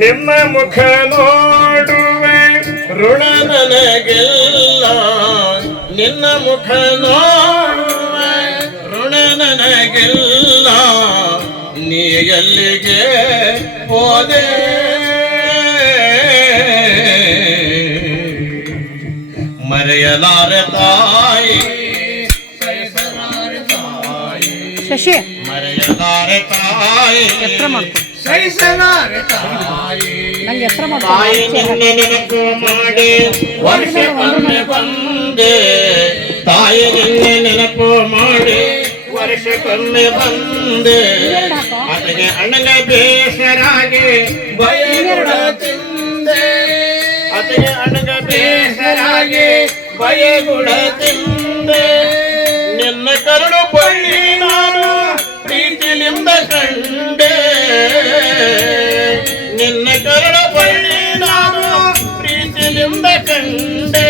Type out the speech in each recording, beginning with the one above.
ನಿನ್ನ ಮುಖ ನೋಡುವೆ ಋಣ ನನಗಿಲ್ಲ, ನಿನ್ನ ಮುಖ ನೋಡುವೆ ಋಣ ನನಗಿಲ್ಲ, ನೀ ಎಲ್ಲಿಗೆ ಹೋದೆ ಮರೆಯಲಾರೆ ತಾಯಿ, ಸಹಿಸಲಾರೆ ತಾಯಿ, ಶಶಿ ಮರೆಯಲಾರೆ ತಾಯಿ, ಎತ್ತರ ಮಾಡ್ಕೊ, ಸಹಿಸಲಾರೆ ತಾಯಿ. ನಂಗೆ ಎತ್ತರ ಮಾಡ್ಕೊ. ತಾಯಿ ನಿನ್ನ ನೆನಪು ಮಾಡಿ ವರ್ಷಕ್ಕೊಮ್ಮೆ ಬಂದೆ, ತಾಯಿ ನಿನ್ನ ನೆನಪು ಮಾಡಿ ವರ್ಷಕ್ಕೊಮ್ಮೆ ಬಂದೆ, ಅದಕ್ಕೆ ಅಣ್ಣನ ಬೇಸರಾಗಿ ಬಯಗುಡ ತಿಂದೆ, ಅದಕ್ಕೆ ಅಣ್ಣನ ಬೇಸರಾಗಿ ಬಯಗುಡ ತಿಂದೆ, ನಿನ್ನ ಕರುಳು ಬಳ್ಳಿ ನಾನು ಪ್ರೀತಿಲಿಂದ ಕಂಡೆ, ನಿನ್ನ ಕರುಳು ಬಳ್ಳಿ ನಾನು ಪ್ರೀತಿಲಿಂದ ಕಂಡೆ,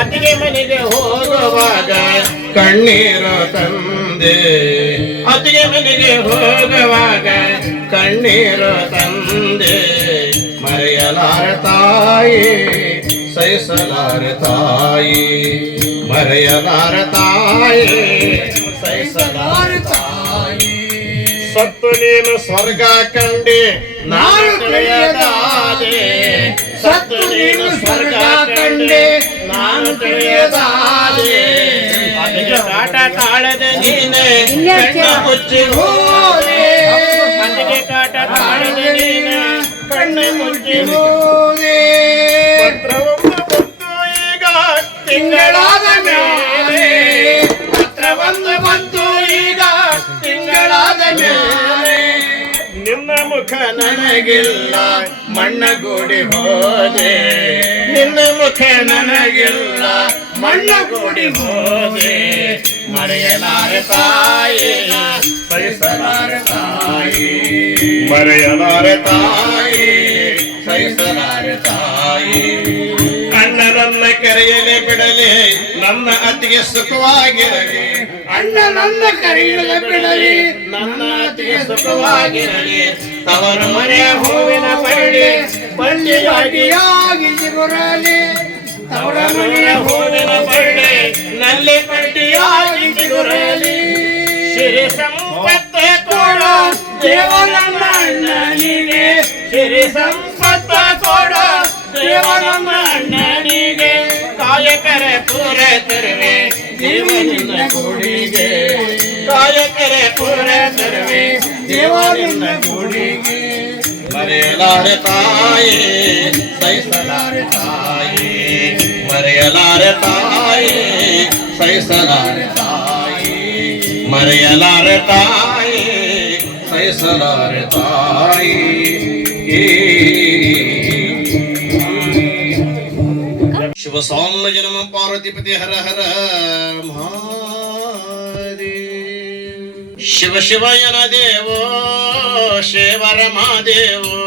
ಅತಿಗೆ ಮನೆಗೆ ಹೋಗುವಾಗ ಕಣ್ಣೀರು ತಂದೆ, ಅತಿಗೆ ಮನೆಗೆ ಹೋಗುವಾಗ ಕಣ್ಣೀರು ತಂದೆ, ಮರೆಯಲಾರ ತಾಯಿ, ಸಹಿಸಲಾರ ತಾಯಿ, ಮರೆಯಲಾರ ತಾಯಿ, ಸಹಿಸಲಾರ ತಾಯಿ. ಸತ್ತು ನೀನು ಸ್ವರ್ಗ ಕಂಡೆ ನಾನು ತಿಳಿಯದಾದೆ, ಸತ್ತು ನೀನು ಸ್ವರ್ಗ ಕಂಡೆ ನಾನು ತಿಳಿಯದಾದೆ, ಅದಕ್ಕೆ ಕಾಟ ತಾಳದ ನೀನೆ ಕಣ್ಣ ಮುಚ್ಚಿ ಹೋದೆ, ಅದಕ್ಕೆ ಕಾಟ ತಾಳದ ನೀನೆ ಕಣ್ಣ ಮುಚ್ಚಿ ಹೋದೆ, ಪತ್ರವೊಂದು ಬಂತು ಈಗ ತಿಂಗಳಾದ ಮೇಲೆ, ಪತ್ರವೊಂದು ಬಂತು ಈಗ ತಿಂಗಳಾದ ಮೇಲೆ, ನಿನ್ನ ಮುಖ ನನಗಿಲ್ಲ ಮಣ್ಣಗೂಡಿ ಹೋದೆ, ನಿನ್ನ ಮುಖ ನನಗಿಲ್ಲ ಮಣ್ಣಗೂಡಿ ಹೋದೆ, ಮರೆಯಲಾರೆ ತಾಯಿ, ಸಹಿಸಲಾರೆ ತಾಯಿ, ಮರೆಯಲಾರೆ ತಾಯಿ, ಸಹಿಸಲಾರೆ ತಾಯಿ. ಅಣ್ಣನನ್ನ ಕರೆಯಲೇ ಬಿಡಲಿ ನನ್ನ ಅತ್ತಿಗೆ ಸುಖವಾಗಿರಲಿ, ಅಣ್ಣ ನನ್ನ ಕರೆಯಲೇ ಬಿಡಲಿ ನನ್ನ ಅತ್ತಿಗೆ ಸುಖವಾಗಿರಲಿ, ತವರ ಮನೆಯ ಹೂವಿನ ಬಳ್ಳಿ ಬಳ್ಳಿಯಾಗಿ ಚಿಗುರಲಿ, ತವರ ಮನೆಯ ಹೂವಿನ ಬಳ್ಳಿ ನಲ್ಲಿ ಬಳ್ಳಿಯಾಗಿ ಚಿಗುರಲಿ, ಸಿರಿ ಸಂಪತ್ತ ಕೊಡೋ ದೇವರನ್ನ ಅಣ್ಣನಿಗೆ, ಸಿರಿ ಸಂಪತ್ತ ಕೊಡೋ ದೇವರನ್ನ ಅಣ್ಣನಿಗೆ, ಕಾಯಕರೆ ಪೂರ ತರುವೆ ದೇವನಿನ್ನ ಗುಡಿಗೆ, ಕಾಯಕರೆ ಪೂರ ತರುವೆ ದೇವನಿನ್ನ ಗುಡಿಗೆ, ಮರೆಯಲಾರೆ ತಾಯಿ, ಸಹಿಸಲಾರೆ ತಾಯಿ, ಮರೆಯಲಾರೆ ತಾಯಿ, ಸಹಿಸಲಾರೆ ತಾಯಿ, ಮರೆಯಲಾರೆ ತಾಯಿ, ಸಹಿಸಲಾರೆ ತಾಯಿ. ಶಿವ ಸೌಮ್ಯ ಜನ್ಮ ಪಾರ್ವತಿಪತಿ ಹರ ಹರ ಮಹಾದೇವ, ಶಿವ ಶಿವಯನ ದೇವೋ ಶಿವರ ಮಹಾದೇವೋ,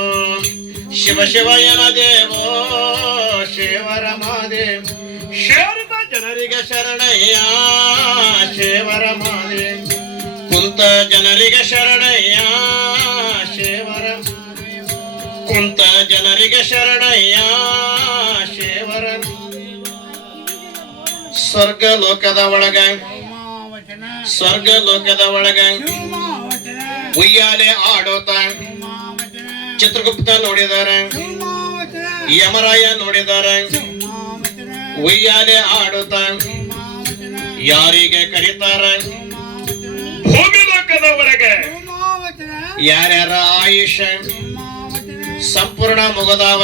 ಶಿವ ಶಿವಯನ ದೇವೋ ಶಿವರ ಮಹಾದೇವ, ಶರಣ ಜನರಿಗೆ ಶರಣಯ್ಯ ಶಿವರ ಮಹಾದೇವ, ಕುಂತ ಜನರಿಗೆ ಶರಣಯ್ಯ ಶಿವರ, ಕುಂತ ಜನರಿಗೆ ಶರಣಯ್ಯ ಶಿವರ, ಸ್ವರ್ಗ ಲೋಕದ ಒಳಗ, ಸ್ವರ್ಗ ಲೋಕದ ಒಳಗ ಉಯ್ಯಾಲೆ ಆಡೋತ ಚಿತ್ರಗುಪ್ತ ನೋಡಿದಾರೆ, ಯಮರಾಯ ನೋಡಿದಾರೆ, ಉಯ್ಯಾಲೆ ಆಡೋತ ಯಾರಿಗೆ ಕರೀತಾರೆ, ಭೂಮಿ ಲೋಕದ ಒಳಗೆ ಯಾರ್ಯಾರ ಆಯುಷ ಸಂಪೂರ್ಣ ಮುಗದಾವ,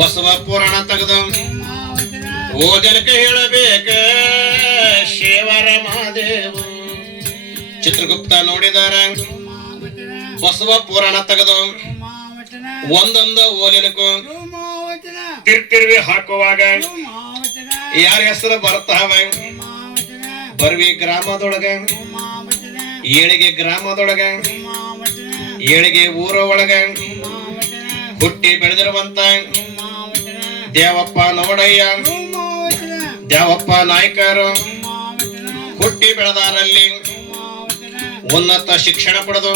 ಬಸವ ಪುರಾಣ ತೆಗೆದು ಓದಲಿಕ್ಕೆ ಹೇಳಬೇಕ ಶಿವರ ಮಹಾದೇವ, ಚಿತ್ರಗುಪ್ತ ನೋಡಿದಾರೆ, ಬಸವ ಪುರಾಣ ತೆಗೆದು ಒಂದೊಂದು ಓಲಿನಕ್ಕೂ ತಿರ್ತಿರ್ವಿ ಹಾಕುವಾಗ ಯಾರ ಹೆಸರು ಬರ್ತಾವ, ಬರ್ವಿ ಗ್ರಾಮದೊಳಗ, ಏಳಿಗೆ ಗ್ರಾಮದೊಳಗ, ಏಳಿಗೆ ಊರ ಒಳಗ ಹುಟ್ಟಿ ಬೆಳೆದಿರುವಂತ ದೇವಪ್ಪ ನೋಡಯ್ಯ, ದೇವಪ್ಪ ನಾಯ್ಕರು ಹುಟ್ಟಿ ಬೆಳೆದಾರಲ್ಲಿ ಉನ್ನತ ಶಿಕ್ಷಣ ಪಡೆದು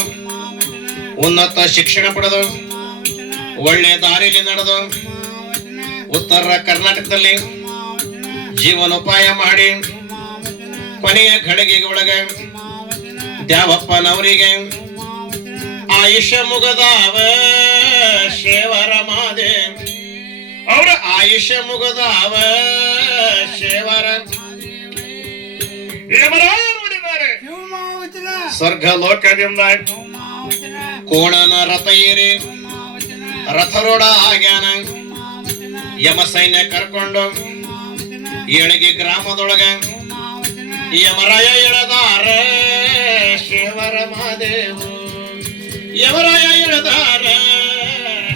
ಒಳ್ಳೆ ದಾರಿಯಲ್ಲಿ ನಡೆದು ಉತ್ತರ ಕರ್ನಾಟಕದಲ್ಲಿ ಜೀವನೋಪಾಯ ಮಾಡಿ ಕೊನೆಯ ಘಳಿಗೆ ಒಳಗೆ ದ್ಯಾವಪ್ಪನವರಿಗೆ ಆಯುಷ್ಯ ಮುಗದಾವ ಶೇವರ ಮಾದೆ ಅವರ ಆಯುಷ್ಯ ಮುಗದಾವ ಶೇವರ ನೋಡಿದ್ದಾರೆ. ಸ್ವರ್ಗ ಲೋಕದಿಂದ ಕೋಣನ ರಥ ಏರಿ ರಥರೋಡ ಆಗ್ಯಾನ ಯಮ ಸೈನ್ಯ ಕರ್ಕೊಂಡು ಏಳಗಿ ಗ್ರಾಮದೊಳಗ ಯಮರಾಯ ಎಳದಾರ ಶಿವರ ಮಹಾದೇವ ಯಮರಾಯ ಎಳದಾರ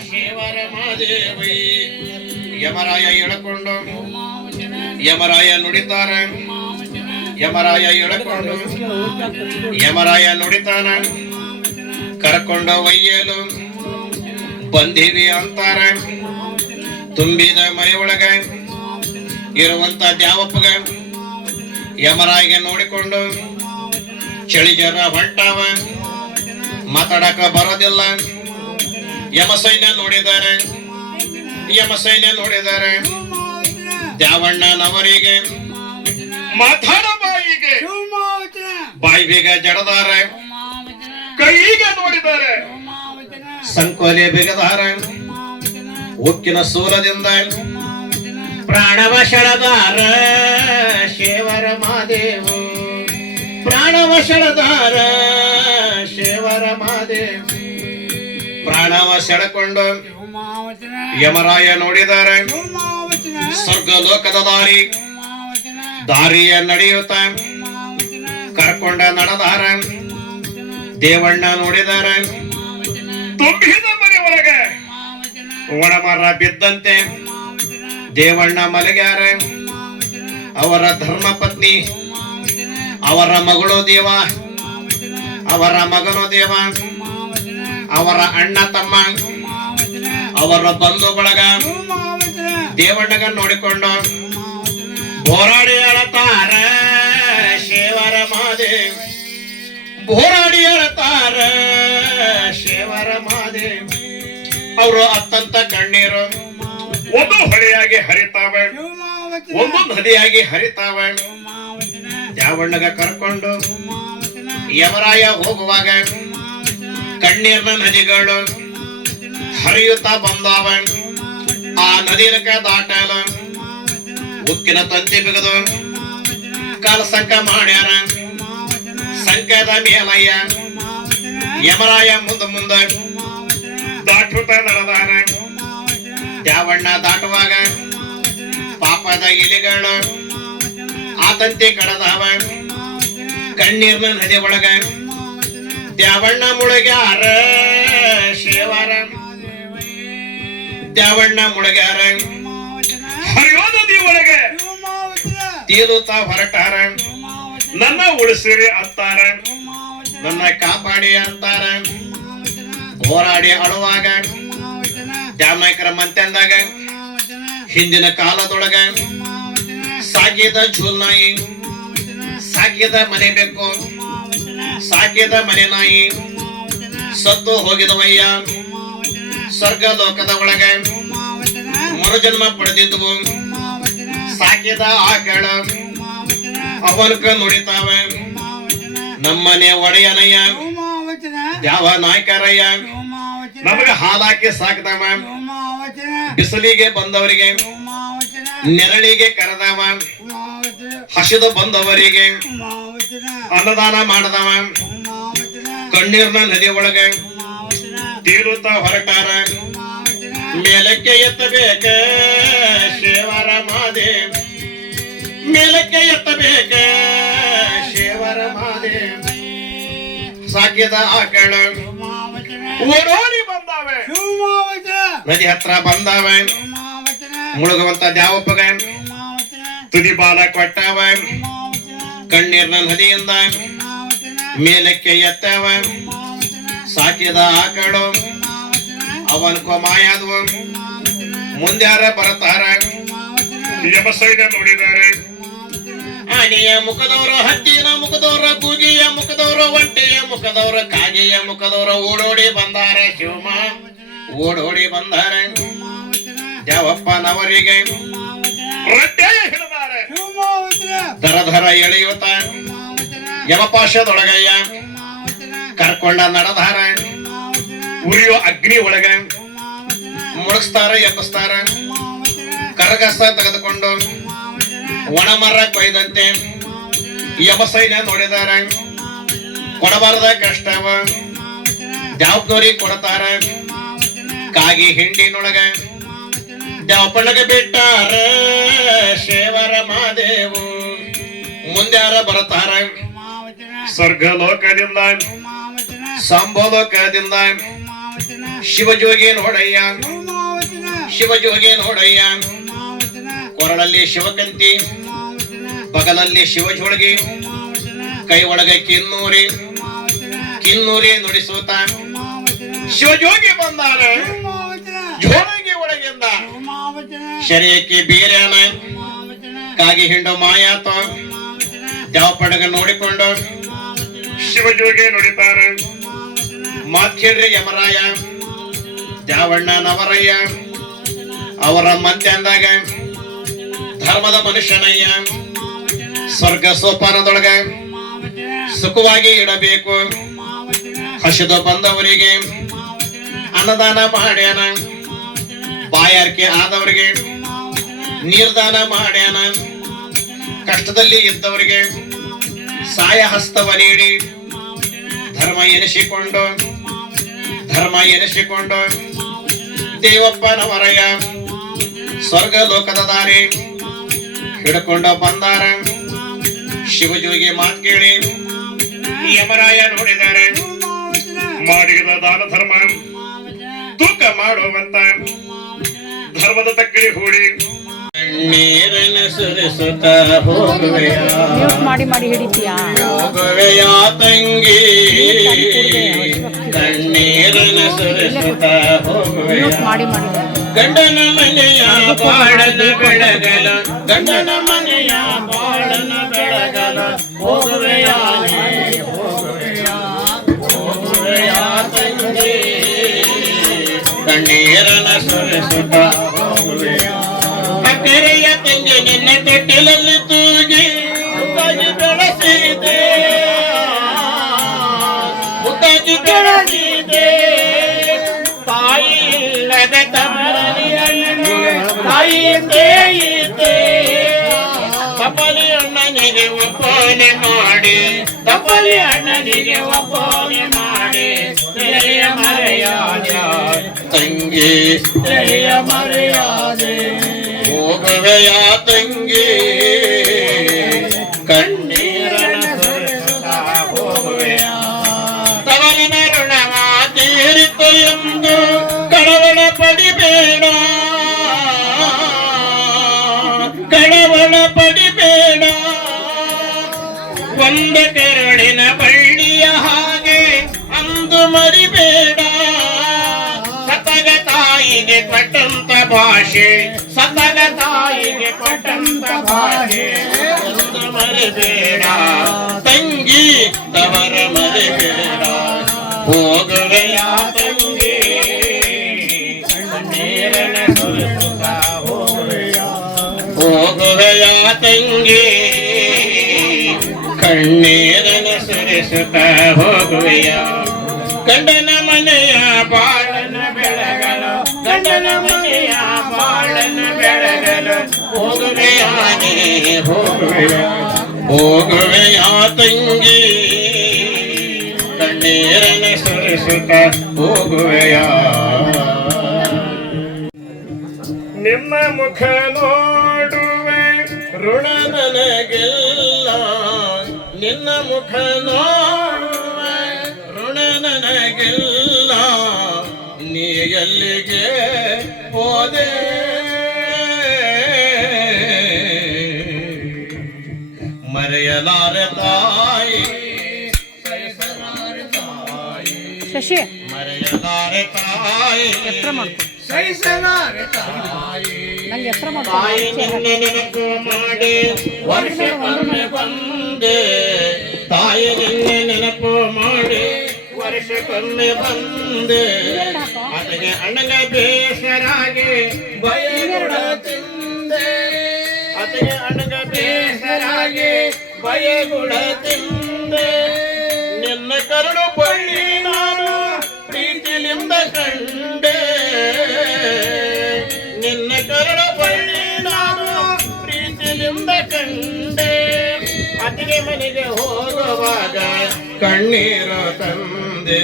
ಶಿವರ ಮಹಾದೇವ ಯಮರಾಯ ಎಳಕೊಂಡು ಯಮರಾಯ ನುಡಿತಾರ ಯಮರಾಯ ಎಳಕೊಂಡು ಯಮರಾಯ ನುಡಿತಾನ ಕರ್ಕೊಂಡ ಒಯ್ಯಲು ಬಂದಿವಿ ಅಂತಾರ ತುಂಬಿದ ಮನೆಯೊಳಗ ಇರುವಂತ ದ್ಯಾವಪ್ಪಗ ಯಮರಾಯಿಗೆ ನೋಡಿಕೊಂಡು ಚಳಿ ಜರ ಹೊಂಟಾವ ಮಾತಾಡಕ ಬರೋದಿಲ್ಲ ಯಮ ಸೈನ್ಯ ನೋಡಿದ್ದಾರೆ ದ್ಯಾವಣ್ಣನವರಿಗೆ ಮಾತಾಡ ಬಾಯಿ ಬೇಗ ಜಡದಾರ ಕೈಗೆ ನೋಡಿದ್ದಾರೆ ಸಂಕೋಲೆ ಬೇಗದಾರ ಉಕ್ಕಿನ ಸೂಲದಿಂದ ಪ್ರಾಣವ ಶಳದಾರ ಶೇವರ ಮಹಾದೇವ ಪ್ರಾಣವ ಶಳದಾರ ಶೇವರ ಮಹಾದೇವ ಪ್ರಾಣವ ಸೆಳೆಕೊಂಡು ಯಮರಾಯ ನೋಡಿದ್ದಾರೆ ಸ್ವರ್ಗ ಲೋಕದ ದಾರಿಯ ನಡೆಯುತ್ತ ಕರ್ಕೊಂಡ ನಡೆದಾರ ದೇವಣ್ಣ ನೋಡಿದಾರ ತುಂಬಿದ ಮನೆ ಒಳಗೆ ಒಣಮರ ಬಿದ್ದಂತೆ ದೇವಣ್ಣ ಮಲಗ್ಯಾರ ಅವರ ಧರ್ಮ ಪತ್ನಿ ಅವರ ಮಗಳು ದೇವ ಅವರ ಮಗನು ದೇವ ಅವರ ಅಣ್ಣ ತಮ್ಮ ಅವರ ಬಂಧು ಬಳಗ ದೇವಣ್ಣಗ ನೋಡಿಕೊಂಡು ಹೋರಾಡಿ ಅಳತಾರ ಶೇವರ ಮಹಾದೇವ್ ಹೋರಾಡಿ ಅಳತಾರ ಶೇವರ ಮಹಾದೇವ್ ಅವರು ಅತ್ತಂತ ಕಣ್ಣೀರು ಒಂದು ಹೊಳೆಯಾಗಿ ಹರಿತಾವೆ ಒಂದು ನದಿಯಾಗಿ ಹರಿತಾವೆ ದ್ಯಾವಣ್ಣಗ ಕರ್ಕೊಂಡು ಯಮರಾಯ ಹೋಗುವಾಗ ಕಣ್ಣೀರ್ನ ನದಿಗಳು ಹರಿಯುತ್ತಾ ಬಂದಾವ ಆ ನದಿನಕ ದಾಟಲು ಉಕ್ಕಿನ ತಂತಿ ಬಿಗದು ಕಾಲ ಸಂಕ ಮಾಡ್ಯಾರ ಸಂಕದ ಮೇಲಯ್ಯ ಯಮರಾಯ ಮುಂದ ದಾಟುತ್ತ ನಡೆದಾರ ದ್ಯಾವಣ್ಣ ದಾಟುವಾಗ ಪಾಪದ ಇಲಿಗಳು ಆ ತಂತಿ ಕಡದಾವ ಕಣ್ಣೀರ್ನ ನದಿ ಒಳಗ ದ್ಯಾವಣ್ಣ ಮುಳುಗ್ಯಾರ ಶೇವರ ದ್ಯಾವಣ್ಣ ಮುಳುಗ್ಯಾರ ಹರಿಯೋ ನದಿ ಒಳಗೆ ತೀರುತ್ತಾ ಹೊರಟಾರ ನನ್ನ ಉಳಿಸಿರಿ ಅಂತಾರ ನನ್ನ ಕಾಪಾಡಿ ಅಂತಾರ ಹೋರಾಡಿ ಅಳುವಾಗ ದ್ಯಾವನಾಯಕರ ಮಂತ್ಯಂದಾಗ ಹಿಂದಿನ ಕಾಲದೊಳಗ ಸಾಕಿದ ಝೂಲ್ನಾಯಿ ಸಾಕಿದ ಮನೆ ಬೇಕು ಸಾಕಿದ ಮನೆ ನಾಯಿ ಸತ್ತು ಹೋಗಿದವಯ್ಯ ಸ್ವರ್ಗ ಲೋಕದ ಒಳಗೆ ಮರುಜನ್ಮ ಪಡೆದಿದ್ವು ಸಾಕಿದ ಆಕಳ ಅವನ್ಕ ನುಡಿತಾವೆ ನಮ್ಮನೆ ಒಡೆಯನಯ್ಯ ಯಾವ ನಾಯಕರಯ್ಯ ನಮಗ ಹಾಲಾಕಿ ಸಾಕ್ತಾವ ಬಿಸಿಲಿಗೆ ಬಂದವರಿಗೆ ನೆರಳಿಗೆ ಕರೆದವ ಹಸಿದು ಬಂದವರಿಗೆ ಅನ್ನದಾನ ಮಾಡದವ ಕಣ್ಣೀರ್ನ ನದಿ ಒಳಗೆ ತೀರುತ್ತಾ ಹೊರಟಾರ ಮೇಲಕ್ಕೆ ಎತ್ತಬೇಕ ಶೇವರ ಮಹಾದೇವ್ ಮೇಲಕ್ಕೆ ಎತ್ತಬೇಕ ಶೇವರ ಮಹಾದೇವ್ ಸಾಕಿದ ಆಕಳ ಓಡೋಡಿ ಬಂದಾವೆ ನದಿ ಹತ್ರ ಬಂದಾವೆ ಮುಳುಗುವಂತ ದ್ಯಾವಪ್ಪಗ ತುದಿ ಬಾಲ ಕೊಟ್ಟಾವ ಕಣ್ಣೀರ್ನ ನದಿಯಿಂದ ಮೇಲಕ್ಕೆ ಎತ್ತವ ಸಾಕಿದ ಆಕಳು ಅವನ್ಕೋ ಮಾಯಾದವು ಮುಂದ್ಯಾರ ಬರ್ತಾರ ಯಮಸೈನ್ಯ ನೋಡಿದ್ದಾರೆ ಆನೆಯ ಮುಖದವರು ಹದ್ದಿನ ಮುಖದವರ ಕೂಗಿಯ ಮುಖದವರು ಒಂಟೆಯ ಮುಖದವರ ಕಾಗೆಯ ಮುಖದವರ ಓಡೋಡಿ ಬಂದಾರ ಶಿವಮ ಓಡೋಡಿ ಬಂದಾರೆ ದೇವಪ್ಪನವರಿಗೆ ರೊಟ್ಟೆ ಹಿಡಿದಾರೆ ಧರ ಧರ ಎಳೆಯುತ್ತ ಯಮಪಾಶದೊಳಗಯ್ಯ ಕರ್ಕೊಂಡ ನಡೆದಾರ ಉರಿಯೋ ಅಗ್ನಿ ಒಳಗ ಮುಳುಗಿಸ್ತಾರ ಎಬ್ಬಿಸ್ತಾರ ಕರಗಸ್ತ ತೆಗೆದುಕೊಂಡು ಒಣಮರ ಕೊಯ್ದಂತೆ ಯಮಸೈನ್ಯ ನೋಡಿದಾರ ಕೊಡಬಾರದ ಕಷ್ಟವ ಜವಾಬ್ದಾರಿ ಕೊಡ್ತಾರ ಕಾಗಿ ಹಿಂಡಿನೊಳಗ ದೇವಪ್ಪನಿಗೆ ಬಿಟ್ಟಾರ ಶೇವರ ಮಾದೇವು ಮುಂದ್ಯಾರ ಬರ್ತಾರ ಸ್ವರ್ಗಲೋಕದಿಂದ ಸಂಭೋಲೋಕದಿಂದ ಶಿವಜೋಗಿ ನೋಡಯ್ಯ ಶಿವಜೋಗಿ ನೋಡಯ್ಯ ಕೊರಳಲ್ಲಿ ಶಿವಕಂತಿ ಬಗಲಲ್ಲಿ ಶಿವಜೋಳಗಿ ಕೈ ಒಳಗೆ ಕಿನ್ನೂರಿ ಕಿನ್ನೂರಿ ನುಡಿಸುತ್ತ ಶಿವಜೋಗಿ ಬಂದಾರ ಜೋಳಗಿ ಒಳಗಿಂದ ಶರೀರಕ್ಕೆ ಬೀರ್ಯಾನ ಕಾಗಿ ಹಿಂಡು ಮಾಯಾತ ದೇವಪ್ಪಡಗ ನೋಡಿಕೊಂಡು ಶಿವಜೋಗಿ ನುಡಿತಾರ ಮಾತ್ ಕೇಳ್ರಿ ಯಮರಾಯ ದ್ಯಾವಣ್ಣ ನವರಯ್ಯ ಅವರ ಮಂತೆ ಅಂದಾಗ ಧರ್ಮದ ಮನುಷ್ಯನಯ್ಯ ಸ್ವರ್ಗ ಸೋಪಾನದೊಳಗ ಸುಖವಾಗಿ ಇಡಬೇಕು ಹಸಿದು ಬಂದವರಿಗೆ ಅನ್ನದಾನ ಮಾಡ್ಯಾನ ಬಾಯಾರಿಕೆ ಆದವರಿಗೆ ನೀರ್ದಾನ ಮಾಡ್ಯಾನ ಕಷ್ಟದಲ್ಲಿ ಇದ್ದವರಿಗೆ ಸಹಾಯ ಹಸ್ತವ ನೀಡಿ ಧರ್ಮ ಎನಿಸಿಕೊಂಡು ದೇವಪ್ಪನವರಯ್ಯ ಸ್ವರ್ಗ ಲೋಕದ ದಾರಿ ಹಿಡ್ಕೊಂಡು ಬಂದಾರ ಶಿವಜೋಗಿ ಮಾತ್ ಕೇಳಿ ಯಮರಾಯ ನೋಡಿದ್ದಾರೆ ಮಾಡಿದ ದಾನ ಧರ್ಮ ತೂಕ ಮಾಡುವಂತ ಧರ್ಮದ ತಕ್ಕಡಿ ಹೂಡಿ ನೀರನ್ನು ಸುರಿಸುತ್ತ ಮಾಡಿ ಹಿಡಿತೀಯಾ ಹೋಗುವೆಯ ತಂಗಿ ಕಣ್ಣೀರನ್ನು ಸುರಿಸುತ್ತ ಹೋಗುವೆಯ ಗಂಡನ ಮನೆಯ ಬಾಳನ ಬೆಳಗಲ ಗಂಡನ ಮನೆಯ ಬಾಳನ ಬೆಳಗಲ ಹೋಗುವೆಯ ತಂಗಿ ಕಣ್ಣೀರನ್ನು ಸುರಿಸುತ್ತ ಹೋಗುವೆಯ ಅಕ್ಕರೆಯ ತಂಗಿ ನಿನ್ನ ತೊಟ್ಟಿಲಲ್ಲಿ ತೂಗಿ ಮುದ್ದಾಗಿ ಬೆಳೆಸಿದೆ ತಾಯಿ ಇಲ್ಲದ ತಾಯಿಯಂತೆ ತಪ್ಪಲಿ ಅಣ್ಣನಿಗೆ ಒಪ್ಪನೆ ಮಾಡಿ ತಪ್ಪಲಿ ಅಣ್ಣನಿಗೆ ಒಪ್ಪನೆ ಮಾಡಿ ತೆರೆಯ ಮರೆಯಾದ ತಂಗಿ ತೆರೆಯ ಮರೆಯಾದೆ ಹೋಗುವೆಯ ತಂಗಿ ಕಣ್ಣೀರನ ಹೋಗುವೆಯ ತವರಿನ ಋಣವ ತೀರಿತು ಎಂದು ಕಳವಳ ಪಡಿಬೇಡ ಕಳವಳ ಪಡಿಬೇಡ ಒಂದು ಕರುಳಿನ ಬಳ್ಳಿಯ ಹಾಗೆ ಅಂದು ಮರಿಬೇಡ ಸತಗ ತಾಯಿಗೆ ಕೊಟ್ಟಂತ ಭಾಷೆ ಸತಗ ತಾಯಿಗೆ ಕೊಟ್ಟಂತ ಭಾಷೆ ಅಂದು ಮರಿಬೇಡ ತಂಗಿ ತವರ ಮರಿಬೇಡ ಹೋಗುವೆಯ ತಂಗಿ ಕಣ್ಣೀರನ ಸುರಿಸುತ್ತ ಹೋಗುವೆಯ ತಂಗಿ ಕಣ್ಣೀರನ ಸುರಿಸುತ್ತ ಹೋಗುವೆಯ ಗಂಡನ ಮನೆಯ ಬಾಳನ ಬೆಳಗಲು ಗಂಡನ ಮನೆಯ ಬಾಳನ ಬೆಳಗಲು ಹೋಗುವೆಯ ಹೋಗುವೆಯ ತಂಗಿ ಕಣ್ಣೀರನ ಸುರಿಸುತ್ತ ಹೋಗುವೆಯ ನಿಮ್ಮ ಮುಖ ನೋಡುವೆ ಋಣ ನನಗಿಲ್ಲ ನಿನ್ನ ಮುಖ ನೋಡುವೆ ಋಣ ನನಗಿಲ್ಲ ನೀ ಎಲ್ಲಿಗೆ ಹೋದೆ ಮರೆಯಲಾರೆ ತಾಯಿ ಶಶಿ ಮರೆಯಲಾರೆ ತಾಯಿ ಎತ್ತರ ಮಾಡ್ಕೊ ಸಹಿಸಲಾರೆ ತಾಯಿ ನಂಗೆ ಎತ್ತರ ಮಾಡ್ಕೊ ತಾಯಿ ನಿನ್ನ ನೆನಪು ಮಾಡಿ ವರ್ಷಕ್ಕೊಮ್ಮೆ ಬಂದೆ ತಾಯಿ ನಿನ್ನ ನೆನಪು ಮಾಡಿ ವರ್ಷ ವರ್ಷಕ್ಕೊಮ್ಮೆ ಬಂದೆ ಆತಗೆ ಅಣ್ಣಗ ಬೇಸರಾಗಿ ಬಯಗುಡ ತಿಂದೆ ಆತಗೆ ಅಣ್ಣಗ ಬೇಸರಾಗಿ ಬಯಗುಡ ತಿಂದೆ ನಿನ್ನ ಕರುಳು ಬಳ್ಳಿ ನಾನು ಪ್ರೀತಿಲಿಂದ ಕಂಡೆ ನಿನ್ನ ಕರುಳು ಬಳ್ಳಿ ನಾನು ಪ್ರೀತಿಲಿಂದ ಕಂಡೆ ಅತಿಗೆ ಮನೆಗೆ ಹೋಗುವಾಗ ಕಣ್ಣೀರು ತಂದೆ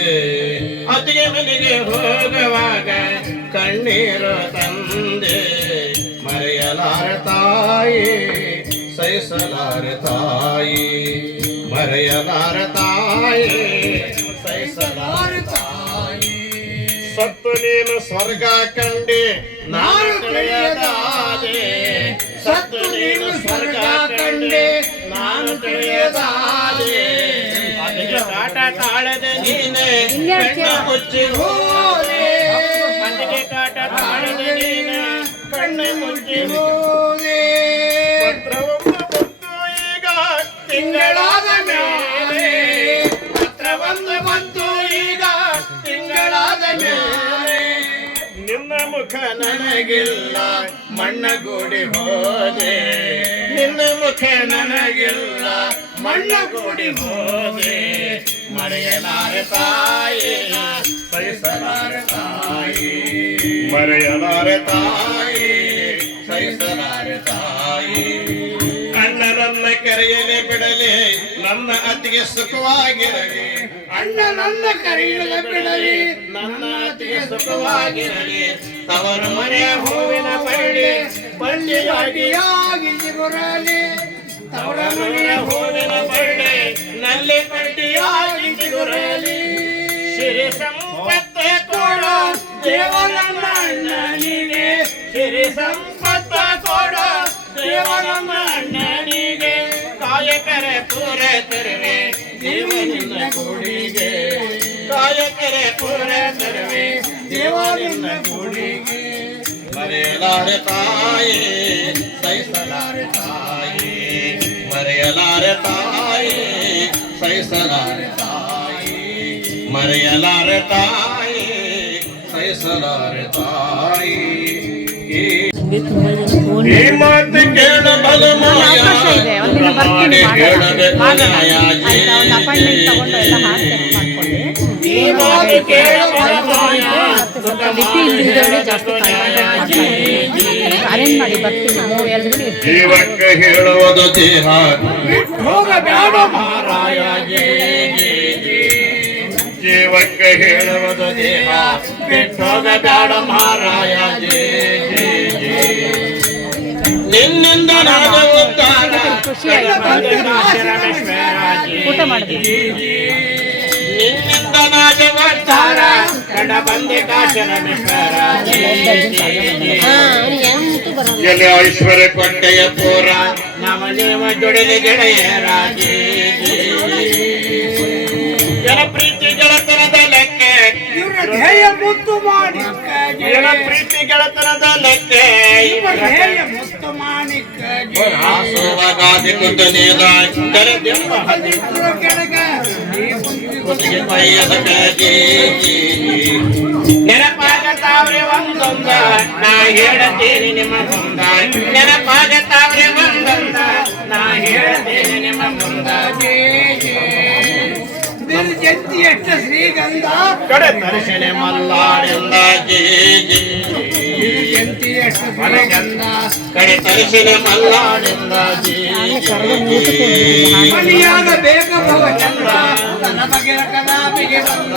ಅತಿಗೆ ಮನೆಗೆ ಹೋಗುವಾಗ ಕಣ್ಣೀರು ತಂದೆ ಮರೆಯಲಾರ ತಾಯಿ ಸಹಿಸಲಾರ ತಾಯಿ ಮರೆಯಲಾರ ತಾಯಿ ಸಹಿಸಲಾರ ತಾಯಿ ಸತ್ತು ನೀನು ಸ್ವರ್ಗ ಕಂಡೆ ನಾನು ತಿಳಿಯದಾದೆ ಸತ್ತು ನೀನು ಸ್ವರ್ಗ ಕಂಡೆ ನಾನು ತಿಳಿಯದಾದೆ ಅದಕ್ಕೆ ಕಾಟ ತಾಳದೆ ನೀನೆ ಕಣ್ಣ ಮುಚ್ಚಿ ಹೋದೆ ಅದಕ್ಕೆ ಕಾಟ ತಾಳದೆ ನೀನೆ ಕಣ್ಣ ಮುಚ್ಚಿ ಹೋದೆ ಪತ್ರವೊಂದು ಬಂತು ಈಗ ತಿಂಗಳಾದ ಮೇಲೆ ಪತ್ರವೊಂದು ಬಂತು ಈಗ ತಿಂಗಳಾದ ಮೇಲೆ ನಿನ್ನ ಮುಖ ನನಗಿಲ್ಲ ಮಣ್ಣಗೂಡಿ ಹೋದೆ ನಿನ್ನ ಮುಖ ನನಗಿಲ್ಲ ಮಣ್ಣಗೂಡಿ ಹೋದೆ ಮರೆಯಲಾರ ತಾಯಿ ಸಹಿಸಲಾರ ತಾಯಿ ಮರೆಯಲಾರ ತಾಯಿ ಸಹಿಸಲಾರ ತಾಯಿ ಅಣ್ಣನನ್ನ ಕರೆಯಲೇ ಬಿಡಲಿ ನನ್ನ ಅತ್ತಿಗೆ ಸುಖವಾಗಿರಲಿ ಅಣ್ಣ ನನ್ನ ಕರೆಯಲೇ ಬಿಡಲಿ ನನ್ನ ಅತ್ತಿಗೆ ಸುಖವಾಗಿರಲಿ ತವರು ಮನೆಯ ಹೂವಿನ ಬಳ್ಳಿ ಬಳ್ಳಿಯಾಗಿ ಚಿಗುರಲಿ ತವರ ಮನೆಯ ಹೂವಿನ ಬಳ್ಳಿ ನಲ್ಲಿ ಬಳ್ಳಿಯಾಗಿ ಚಿಗುರಲಿ ಸಿರಿ ಸಂಪತ್ತ ಕೊಡೋ ದೇವರಮ್ಮ ಅಣ್ಣನಿಗೆ ಸಿರಿ ಸಂಪತ್ತ ಕೊಡೋ ದೇವರಮ್ಮ ಅಣ್ಣನಿಗೆ ಕಾಯಕರ ಪೂರ ತರುವೆ ದೇವನಿನ್ನ ಗುಡಿಗೆ ಕಾಯಕರ ಪೂರ ತರುವೆ ದೇವನಿನ್ನ ಗುಡಿಗೆ ಮರೆಯಲಾರ ತಾಯಿ ಸಹಿಸಲಾರ ತಾಯಿ ಮರೆಯಲಾರ ತಾಯಿ ಸಹಿಸಲಾರ ತಾಯಿ ಮರೆಯಲಾರ ತಾಯಿ ಸಹಿಸಲಾರ ತಾಯಿ ಈ ಮಾತು ಕೇಳ ಬಲಮಾಯ ಮಾಡಿ ಹೇಳಬೇಕು ನ್ಯಾಯಾಜಿ ಈ ಮಾತು ಕೇಳ ಬಲಮಾಯ ಅರೇಂಜ್ ಮಾಡಿ ಬರ್ತೀನಿ 2 ಜೀವಕ್ಕೆ ಹೇಳುವುದು ದೇಹ ಹೋಗಬೇಡ ಮಾರಾಯ ಜೀವಕ್ಕೆ ಹೇಳುವುದು ದೇಹ ಬಿಟ್ಟೋಗಬೇಡ ಮಾರಾಯ ನಿನ್ನಿಂದ ನಾನು ಉದ್ಧಾರ ಊಟ ಮಾಡಿದ್ವಿ ನಿನ್ನಿಂದ ನಾಜ ಉದ್ಧಾರ ಕಂಡ ಬಂದೆ ಕಾಶರಮೇಶ್ವರ ಎಲ್ಲಿ ಐಶ್ವರ್ಯ ಕೊಂಡೆಯ ಪೂರ ನಮ ನೇಮ ಜೊಡಲಿ ಗೆಳೆಯರಾಗಿ ಜನ ಪ್ರೀತಿ ಗೆಳತನದ ಲೆಕ್ಕೆ ಮುತ್ತು ಮಾಡಿ ಜನ ಪ್ರೀತಿ ಗೆಳತನದ ಲೆಕ್ಕೆ ಮುತ್ತು ಮಾಣಿಕ ಗಾದಿ ಕುಂತ ನೀದ ಕರೆದೆಂಬ ಕುತ್ತಿಗೆ ಪೈಯದ ಕಾಜಿ ನೆನಪಾಗತಾವ್ರೆ ಒಂದೊಂದ ನಾ ಹೇಳ್ತೇನೆ ನಿಮ್ಮ ಮುಂದ ನೆನಪಾಗತಾವ್ರೆ ಒಂದೊಂದ ನಾ ಹೇಳ್ತೇನೆ ನಿಮ್ಮ ಮುಂದ ಜಂತಿ ಎಷ್ಟು ಶ್ರೀಗಂಧ ಕಡೆ ತರಿಸನೆ ಮಲ್ಲಾಡಿಂದ ಜಂತಿ ಎಷ್ಟು ಶ್ರೀಗಂಧ ಕಡೆ ತರಿಸನೆ ಮಲ್ಲಾಡಿಂದ ಮಣಿಯಾಗ ಬೇಕ ಭವ ಚಂದ್ರ ತನ್ನ ಬಗೆಯ ಕಲಾಪಿಗೆ ಬಂದ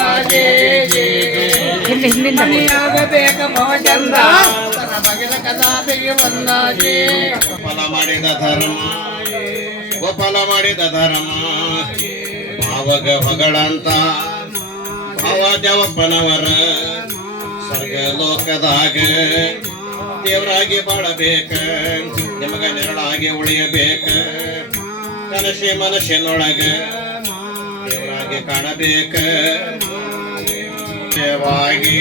ಮಣಿಯಾಗ ಬೇಕ ಭವ ಚಂದ್ರ ತನ್ನ ಬಗೆಯ ಕಲಾಪಿಗೆ ಬಂದ ಫಲ ಮಾಡಿದ ಧರ್ಮ ಗೋಪಾಲ ಮಾಡಿದ ಧರ್ಮ ಭಾವಗ ಹೊಗಳಂತ ಭಾವ ದೇವಪ್ಪನವರ ಸ್ವರ್ಗ ಲೋಕದಾಗ ದೇವರಾಗಿ ಬಾಳಬೇಕ ನಿಮಗ ನೆರಳಾಗಿ ಉಳಿಯಬೇಕ ಕನಸಿ ಮನಸ್ಸಿನೊಳಗ ದೇವರಾಗಿ ಕಾಣಬೇಕ ದೇವಾಗಿ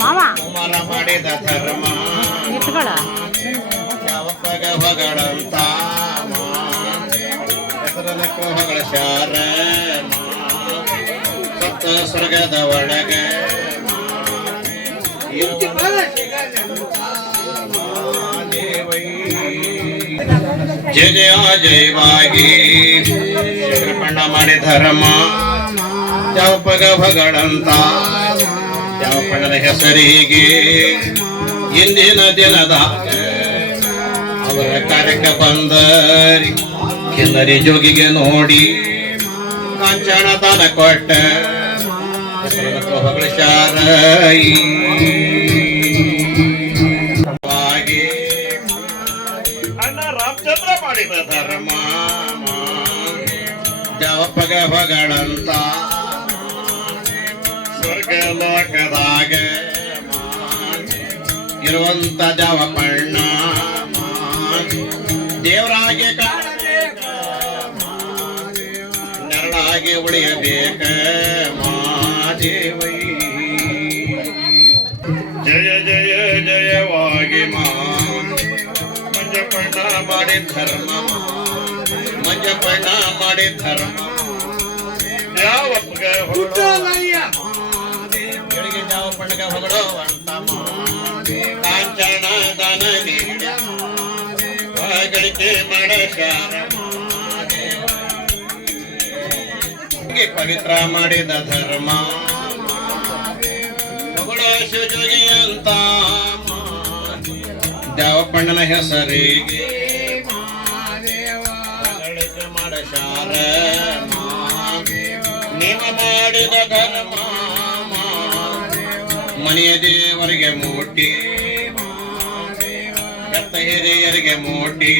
ಮಾವ ಕುಮಾರ ಮಾಡಿದ ಧರ್ಮ ಎತ್ಕೊಳ ಯಾವಪ್ಪಗ ಹೊಗಳಂತ ಹೆಸರಲ್ಲಕ್ಕೂ ಹೊಗಳ ಶಾರ ಸತ್ತ ಸ್ವರ್ಗದ ಒಳಗೆ ಜಯ ಜಯ ಜಯವಾಗಿ ಶಂಕರಪಣ್ಣ ಮಾಡಿ ಧರ್ಮ ಜಾವಪಗ ಭಗಳಂತ ಜಾವಪಣ್ಣನ ಹೆಸರಿಗೆ ಇಂದಿನ ದಿನದಾಗ ಅವರ ಕಾರ್ಯಕ್ಕೆ ಬಂದರಿ ಕಿನ್ನರಿ ಜೋಗಿಗೆ ನೋಡಿ ಕಾಂಚನ ದಾನ ಕೊಟ್ಟ ಹೊಗಳ ಶಾರಯಿ ಅಣ್ಣ ರಾಮಚಂದ್ರ ಮಾಡಿದ ಧರ್ಮ ಜಾವಪಗ ಭಗಳಂತ ಸ್ವರ್ಗ ಲೋಕದಾಗ ಇರುವಂತ ಜಾವಪಣ್ಣ ದೇವರಾಗೆ ನೆರಳಾಗಿ ಉಳಿಯಬೇಕ ಮಾದೇವೈ ಜಯ ಜಯ ಜಯವಾಗಿ ಮಂಜಪಣ್ಣ ಮಾಡಿ ಧರ್ಮ ಮಂಜಪಣ್ಣ ಮಾಡಿ ಧರ್ಮ ಯಾವಪ್ಪಗ ಗಳಿಗೆ ಜಾವಪಣ್ಣಗ ಹೊಗಳೋವಂತ ಕಾಂಚನ ದಾನ ನೀಡ ಗಳಿಕೆ ಮಾಡಶಾರ ಪವಿತ್ರ ಮಾಡಿದ ಧರ್ಮ ಹೊಗಳ ಶಿವಜೋಗಿ ಅಂತ ಜಾವಪಣ್ಣನ ಹೆಸರಿಗೆ ಗಳಿಕೆ ಮಾಡಶಾರ ನೀವ ಮಾಡಿದ ಧರ್ಮ ಮನೆಯ ದೇವರಿಗೆ ಮೂಟಿ ಎತ್ತ ಹಿರಿಯರಿಗೆ ಮೂಟಿ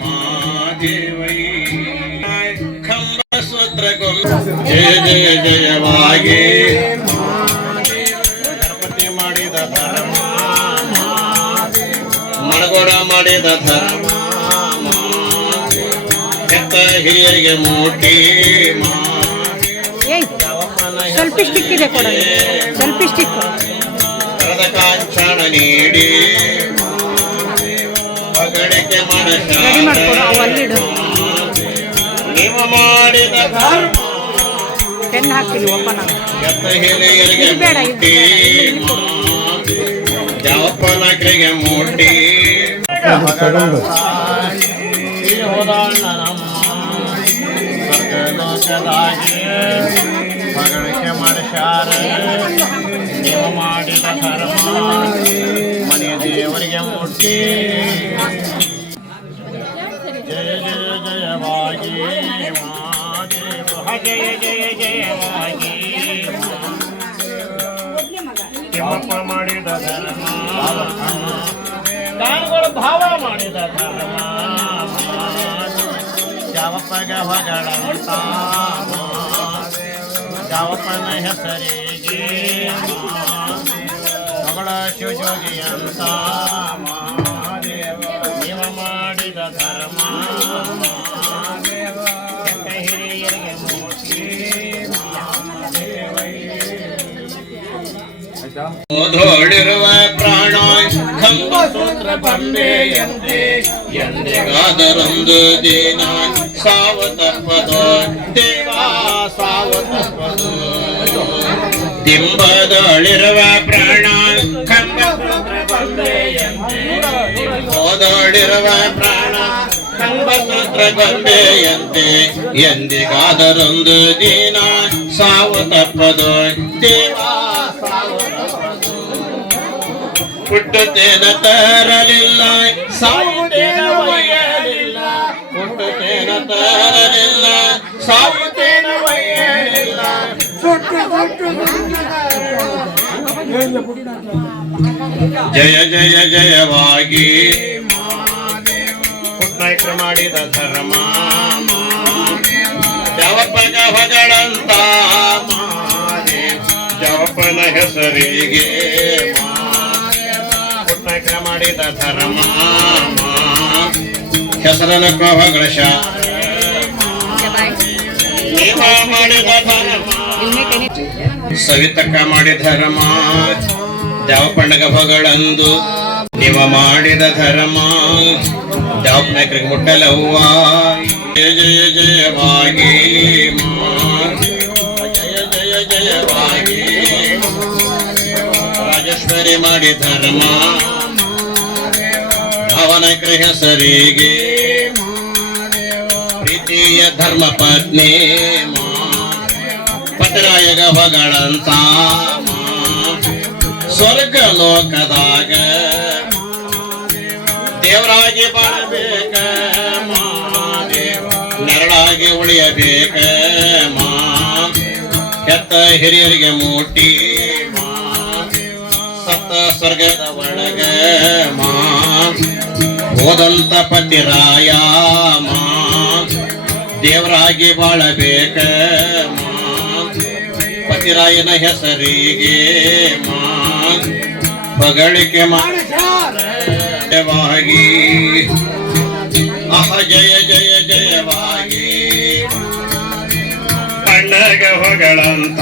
ಮಾದೇವೈ ಕಂಬ ಸೂತ್ರಗೊಂಬ ಜಯ ಜಯ ಜಯವಾಗಿ ಗಣಪತಿ ಮಾಡಿದ ಧರ್ಮ ಮಣಗೋಡ ಮಾಡಿದ ಧರ್ಮ ಎತ್ತ ಹಿರಿಯರಿಗೆ ಮೂಟಿ ಸ್ವಲ್ಪ ಸ್ಟಿಕ್ ಇದೆ ಕೊಡಲಿ ಸ್ವಲ್ಪ ಸ್ಟಿಕ್ ಕರದ ಕಾಂಚನ ನೀಡಿ ಗಳಿಕೆ ರೆಡಿ ಮಾಡ್ಕೊಡು ಅವು ಅಲ್ಲಿಡು ನೀವು ಮಾಡಿದ ಧರ್ಮ ಪೆನ್ ಹಾಕ್ತೀನಿ ಒಪ್ಪನ ಎತ್ತ ಹಿರಿಯರಿಗೆ ಬೇಡ ಮೂಟಿ ಜಾವಪ್ಪನಕರಿಗೆ ಮೂಟಿ ಮಗಳಿಗೆ ಮಾಡಶಾರ ನೀವು ಮಾಡಿದ ಧರ್ಮ ಮನೆಯ ದೇವರಿಗೆ ಮುಟ್ಟಿ ಜಯ ಜಯ ಜಯವಾಗಿ ಜಯ ಜಯ ಜಯವಾಗಿ ಕೆಂಪಪ್ಪ ಮಾಡಿದ ಧರ್ಮ ದಾನಗಳು ಭಾವ ಮಾಡಿದ ಧರ್ಮ ಜಾವಪ್ಪಗ ಹೊಗಳಂತ ಜಾವಪ್ಪನ ಹೆಸರಿಗೆ ಹೊಗಳ ಶಿವಜೋಗಿ ಅಂತ ನೀವು ಮಾಡಿದ ಧರ್ಮ ಹಿರಿಯರಿಗೆ ಓದೋಡಿರುವ ಪ್ರಾಣ ಕಂಬ ಸೂತ್ರ ಬಂಬೆಯಂತೆ ಎಂದಿಗಾದರೊಂದು ದಿನ ಸಾವು ತಪ್ಪದು ದೇವಾ ಸಾವು ತಪ್ಪದು ದಿಂಬದೊಳಿರುವ ಪ್ರಾಣ ಕಂಬ ಸೂತ್ರ ಬಂಬೆಯಂತೆ ಓದೋಡಿರುವ ಪ್ರಾಣ ಕಂಬ ಸೂತ್ರ ಗೊಂಬೆಯಂತೆ ಎಂದಿಗಾದರೊಂದು ದಿನ ಸಾವು ತಪ್ಪದು ದೇವಾ ಹುಟ್ಟುತ್ತೇನ ತರಲಿಲ್ಲ ಸಾವುತ್ತೇನ ಒಯ್ಯಲಿಲ್ಲ ಹುಟ್ಟುತ್ತೇನ ತರಲಿಲ್ಲ ಸಾವುತ್ತೇನ ಒಯ್ಯಲಿಲ್ಲ ಜಯ ಜಯ ಜಯವಾಗಿ ಹುಟ್ನಾಯ್ಕ ಮಾಡಿದ ಧರ್ಮ ಜಾವಪ್ಪಗ ಹೊಗಳಂತ ಜಾವಪ್ಪನ ಹೆಸರಿಗೆ ಮಾಡಿದ ಧರ್ಮ ಹೆಸರನ ಕೋಹಗಳ ಮಾಡಿದ ಧರ್ಮ ಸವಿತಕ್ಕ ಮಾಡಿದ ಧರ್ಮ ಜಾವಪಣ್ಣಗ ಹೊಗಳಂದು ನೀವ ಮಾಡಿದ ಧರ್ಮ ಜಾವಪ್ಪನಾಯಕರಿಗೆ ಮುಟ್ಟಲವ್ವ ಜಯ ಜಯ ಜಯವಾಗಿ ಜಯ ಜಯ ಜಯ ಜಯವಾಗಿ ರಾಜೇಶ್ವರಿ ಮಾಡಿ ಧರ್ಮ ಅವನ ಹೆಸರಿಗೆ ಪ್ರೀತಿಯ ಧರ್ಮ ಪತ್ನಿ ಪತಿರಾಯಗ ಹೊಗಳಂತ ಸ್ವರ್ಗ ಲೋಕದಾಗ ದೇವರಾಗಿ ಬಾಳಬೇಕ ನೆರಳಾಗಿ ಉಳಿಯಬೇಕ ಹೆತ್ತ ಹಿರಿಯರಿಗೆ ಮೂಟಿ ಸತ್ತ ಸ್ವರ್ಗದ ಒಳಗ ಹೋದಂತ ಪತಿರಾಯ ದೇವರಾಗಿ ಬಾಳಬೇಕ ಪತಿರಾಯನ ಹೆಸರಿಗೆ ಹೊಗಳಿಕೆ ಮಾಡವಾಗಿ ಆಹ ಜಯ ಜಯ ಜಯವಾಗಿ ಅಣ್ಣಗ ಹೊಗಳಂತ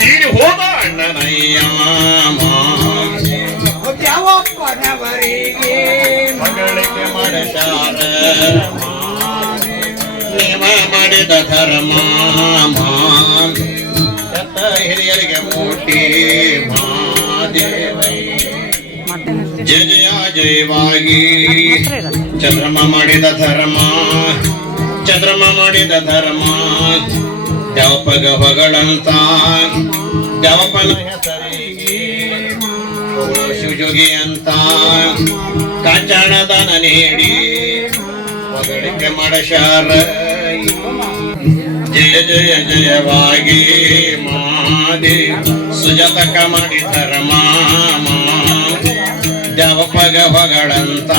ತೀರಿ ಹೋದ ಅಣ್ಣನಯ್ಯ ಯಾವಪ್ಪನವರಿಗೆ ಮಗಳಿಗೆ ಮಾಡಶಾರ ನೇಮ ಮಾಡಿದ ಧರ್ಮ ಎತ್ತ ಹಿರಿಯರಿಗೆ ಮೂಟಿ ಮಾದೇವೈ ಜಯ ಜಯ ಜಯವಾಗಿ ಚಂದ್ರಮ ಮಾಡಿದ ಧರ್ಮ ಚಂದ್ರಮ ಮಾಡಿದ ಧರ್ಮ ದ್ಯಾವಪಗ ಹೊಗಳಂತ ದ್ಯಾವಪನ ಹೆಸರಿಗೆ ಶಿವಜೋಗಿ ಅಂತ ಕಾಂಚಾಣದಾನ ನೀಡಿ ಹೊಗಳಿಕೆ ಮಾಡಶಾರ ಜಯ ಜಯ ಜಯವಾಗಿ ಮಾದಿ ಸುಜಾತಕ ಮಾಡಿ ಧರ್ಮ ದ್ಯಾವಪಗ ಹೊಗಳಂತ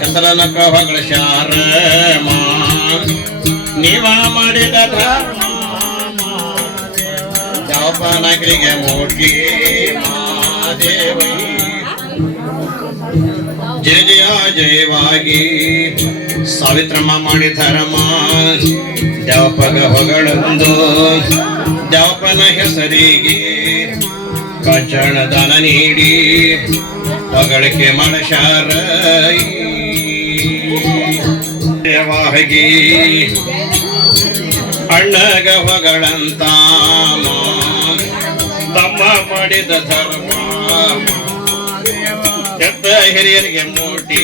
ಹೆಸರನಕ ಹೊಗಳ ಶಾರ ನೀವ ಮಾಡಿದ ಧರ್ಮ ದ್ಯಾವಪನಗರಿಗೆ ಮೂಟಿ ಮಾದೇವೈ ಜಯ ಜಯ ಜಯವಾಗಿ ಸಾವಿತ್ರಮ್ಮ ಮಾಡಿ ಧರ್ಮ ದ್ಯಾವಪಗ ಹೊಗಳೊಂದು ದ್ಯಾವಪನ ಹೆಸರಿಗೆ ಕಾಂಚನ ದಾನ ನೀಡಿ ಹೊಗಳಿಕೆ ಮಾಡಶಾರ ದೇವಾಗಿ ಅಣ್ಣಗ ಹೊಗಳಂತ ತಮ್ಮ ಮಾಡಿದ ಧರ್ಮ ಎತ್ತ ಹಿರಿಯರಿಗೆ ಮೂಟಿ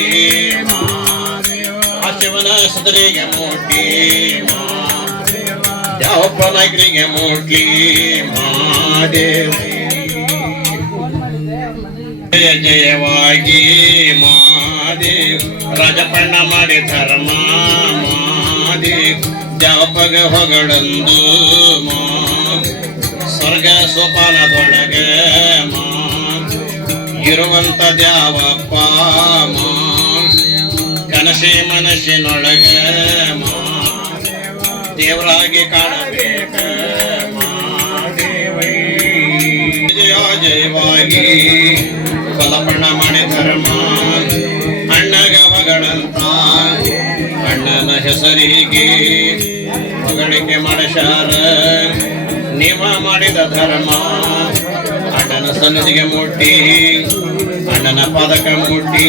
ಶಿವನ ಸುತರಿಗೆ ಮೂಟಿ ದ್ಯಾವಪ್ಪನಗರಿಗೆ ಮೂಟ್ಲಿ ಮಾದೇವಿ ಜಯ ಜಯವಾಗಿ ಮಾದೇವ್ ರಾಜಪಣ್ಣ ಮಾಡಿ ಧರ್ಮ ಮಾದೇವ್ ದ್ಯಾವಪಗ ಹೊಗಳಂದು ಸ್ವರ್ಗ ಸೋಪಾನದೊಳಗ ಇರುವಂತ ದ್ಯಾವಪ್ಪ ಕನಸೆ ಮನಸ್ಸಿನೊಳಗ ದೇವರಾಗಿ ಕಾಣಬೇಕ ಜಯ ಜಯವಾಗಿ ಫಲಪಣ್ಣ ಮಾಡಿ ಧರ್ಮ ಅಣ್ಣಗ ಹೊಗಳಂತ ಅಣ್ಣನ ಹೆಸರಿಗೆ ಹೊಗಳಿಕೆ ಮಾಡಶಾರ ನೀವ ಮಾಡಿದ ಧರ್ಮ ಅಣ್ಣನ ಸನ್ನಿಧಿಗೆ ಮುಟ್ಟಿ ಅಣ್ಣನ ಪದಕ ಮುಟ್ಟಿ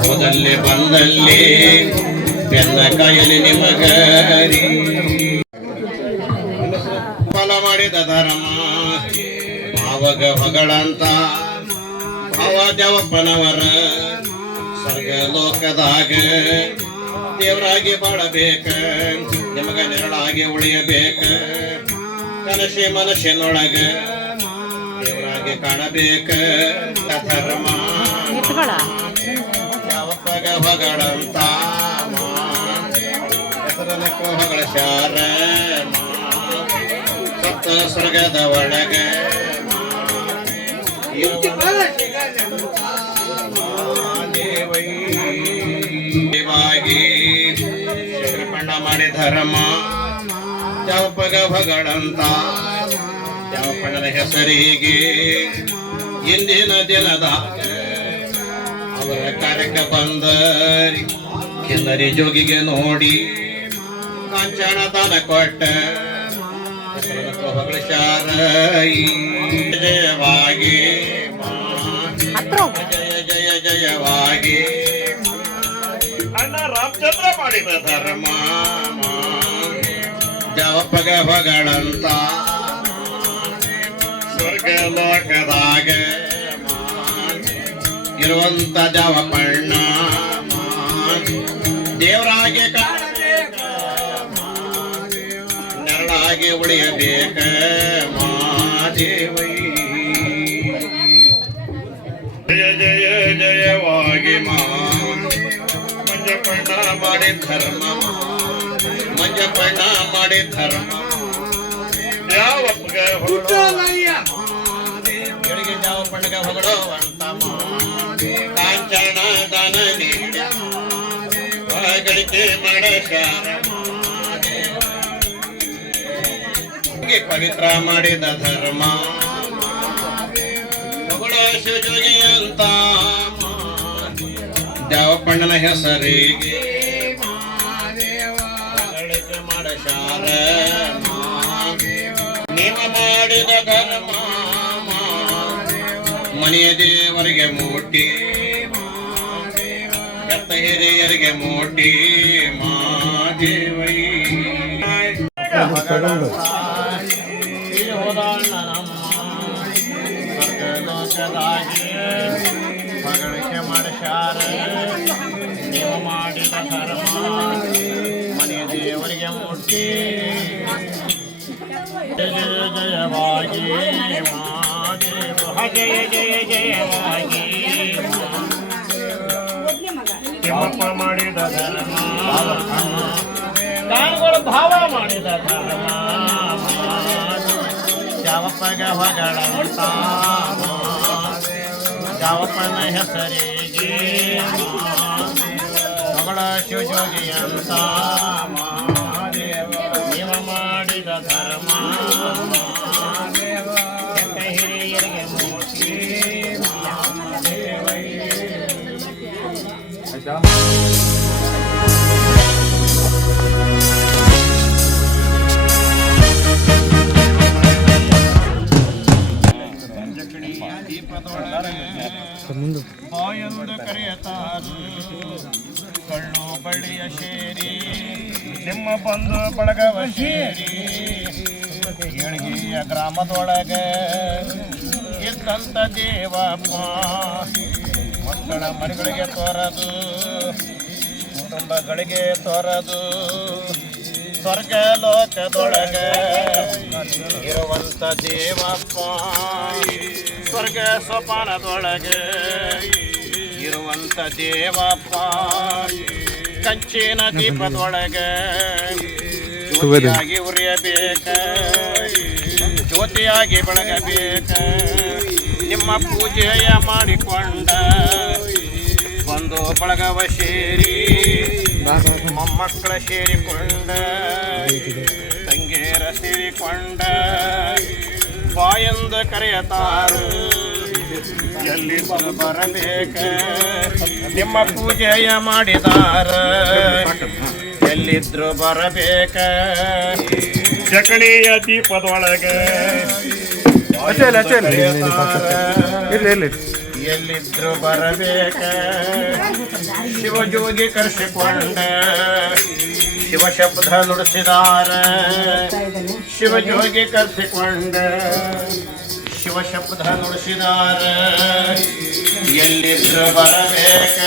ಹೋದಲ್ಲಿ ಬಂದಲ್ಲಿ ಬೆನ್ನ ಕಾಯಲಿ ನಿಮಗರಿ ಫಲ ಮಾಡಿದ ಧರ್ಮ ಭಾವಗ ಹೊಗಳಂತ ಭಾವ ದ್ಯಾವಪ್ಪನವರ ಸ್ವರ್ಗ ಲೋಕದಾಗ ದೇವರಾಗಿ ಬಾಳಬೇಕ ನಿಮಗ ನೆರಳಾಗಿ ಉಳಿಯಬೇಕ ಕನಸೆ ಮನಸ್ಸಿನೊಳಗ ದೇವರಾಗಿ ಕಾಣಬೇಕ ಧರ್ಮ ದ್ಯಾವಪ್ಪಗ ಹೊಗಳಂತ ಹೆಸರನಕ್ಕ ಹೊಗಳ ಶಾರ ಸಪ್ತ ಸ್ವರ್ಗದ ಒಳಗ ದೇವಾಗಿ ಶಂಕರಪಣ್ಣ ಮಾಡಿ ಧರ್ಮ ದ್ಯಾವಪಗ ಹೊಗಳಂತ ದ್ಯಾವಪಣ್ಣನ ಹೆಸರಿಗೆ ಇಂದಿನ ದಿನದಾಗ ಅವರ ಕಾರ್ಯಕ್ಕೆ ಬಂದರಿ ಕಿನ್ನರಿ ಜೋಗಿಗೆ ನೋಡಿ ಕಾಂಚನ ದಾನ ಕೊಟ್ಟ ಹೊಗಳ ಶಾರ ಜಯವಾಗಿ ಜಯ ಜಯ ಜಯವಾಗಿ ಅಣ್ಣ ರಾಮಚಂದ್ರ ಮಾಡಿದ ಧರ್ಮ ಜಾವಪ್ಪಗ ಹೊಗಳಂತ ಸ್ವರ್ಗ ಲೋಕದಾಗ ಇರುವಂತ ಜಾವಪ್ಪಣ್ಣ ದೇವರಾಗಿ ಕಾಣಬೇಕ ನೆರಳಾಗಿ ಉಳಿಯಬೇಕ ಮಾದೇವೈ ಜಯ ಜಯ ಜಯವಾಗಿ ಮಂಜಪಣ್ಣ ಮಾಡಿ ಧರ್ಮ ಮಂಜಪಣ್ಣ ಮಾಡಿ ಧರ್ಮ ಯಾವಪ್ಪಗ ಬೆಳಿಗ್ಗೆ ಜಾವಪ್ಪಣ್ಣಗ ಹೊಗಳೋವಂತ ಕಾಂಚನ ದಾನ ನೀಡ ಗಳಿಕೆ ಮಾಡಶಾರ ಪವಿತ್ರ ಮಾಡಿದ ಧರ್ಮ ಶಿವಜೋಗಿ ಅಂತ ಜಾವಪ್ಪಣ್ಣನ ಹೆಸರಿಗೆ ಗಳಿಕೆ ಮಾಡಶಾರ ನೀವ ಮಾಡಿದ ಧರ್ಮ ಮನೆಯ ದೇವರಿಗೆ ಮೂಟಿ ಕೆತ್ತ ಹಿರಿಯರಿಗೆ ಮೂಟಿ ಮಾದೇವೈ ಹೊಗಳಿಕೆ ಮಾಡಶಾರ ನೀವು ಮಾಡಿದ ಧರ್ಮ ಮನೆಯ ದೇವರಿಗೆ ಮುಟ್ಟಿ ಜಯ ಜಯವಾಗಿ ಜಯ ಜಯ ಜಯವಾಗಿ ತಿಮ್ಮಪ್ಪ ಮಾಡಿದ ಧರ್ಮ ದಾನಗಳು ಭಾವ ಮಾಡಿದ ಧರ್ಮ ಜಾವಪ್ಪಗ ಹೊಗಳಂತ ಜಾವಪ್ಪನ ಹೆಸರಿಗೆ ಹೊಗಳ ಶಿವಜೋಗಿ ಅಂತ ನೀವು ಮಾಡಿದ ಧರ್ಮ ಹಿರಿಯರಿಗೆ ಮೂರ್ತಿ ಬಾಯೊಂದು ಕರೆಯತಾರು ಕಳ್ಳು ಬಳ್ಳಿಯ ಸೇರಿ ನಿಮ್ಮ ಬಂಧು ಬಳಗವ ಸೇರಿ ಏಳ್ಗಿಯ ಗ್ರಾಮದೊಳಗೆ ಇದ್ದಂತ ದೇವಪ್ಪ ಮಕ್ಕಳ ಮರಿಗಳಿಗೆ ತೋರದು ಕುಟುಂಬಗಳಿಗೆ ತೋರದು ಸ್ವರ್ಗ ಲೋಕದೊಳಗೆ ಇರುವಂತ ದೇವಪ್ಪ ಸ್ವರ್ಗ ಸೋಪಾನದೊಳಗೆ ಇರುವಂತ ದೇವಪ್ಪ ಕಂಚಿನ ದೀಪದೊಳಗೆ ಜ್ಯೋತಿಯಾಗಿ ಉರಿಯಬೇಕ ಜ್ಯೋತಿಯಾಗಿ ಬೆಳಗಬೇಕ ನಿಮ್ಮ ಪೂಜೆಯ ಮಾಡಿಕೊಂಡ ಒಂದು ಬಳಗವ ಸೇರಿ ಮೊಮ್ಮಕ್ಕಳ ಸೇರಿಕೊಂಡ ತಂಗೇರ ಸೇರಿಕೊಂಡ ಬಾಯಂದು ಕರೆಯತಾರು ಎಲ್ಲಿ ಬರಬೇಕ ನಿಮ್ಮ ಪೂಜೆಯ ಮಾಡಿದಾರ ಎಲ್ಲಿದ್ರು ಬರಬೇಕ ಜಕಣಿಯ ದೀಪದೊಳಗೆ ಎಲ್ಲಿದ್ರು ಬರಬೇಕ ಶಿವಜೋಗಿ ಕರೆಸಿಕೊಂಡ ಶಿವ ಶಬ್ದ ನುಡಿಸಿದಾರ ಶಿವಜೋಗಿ ಕರೆಸಿಕೊಂಡ ಶಿವ ಶಬ್ದ ನುಡಿಸಿದಾರ ಎಲ್ಲಿದ್ರು ಬರಬೇಕ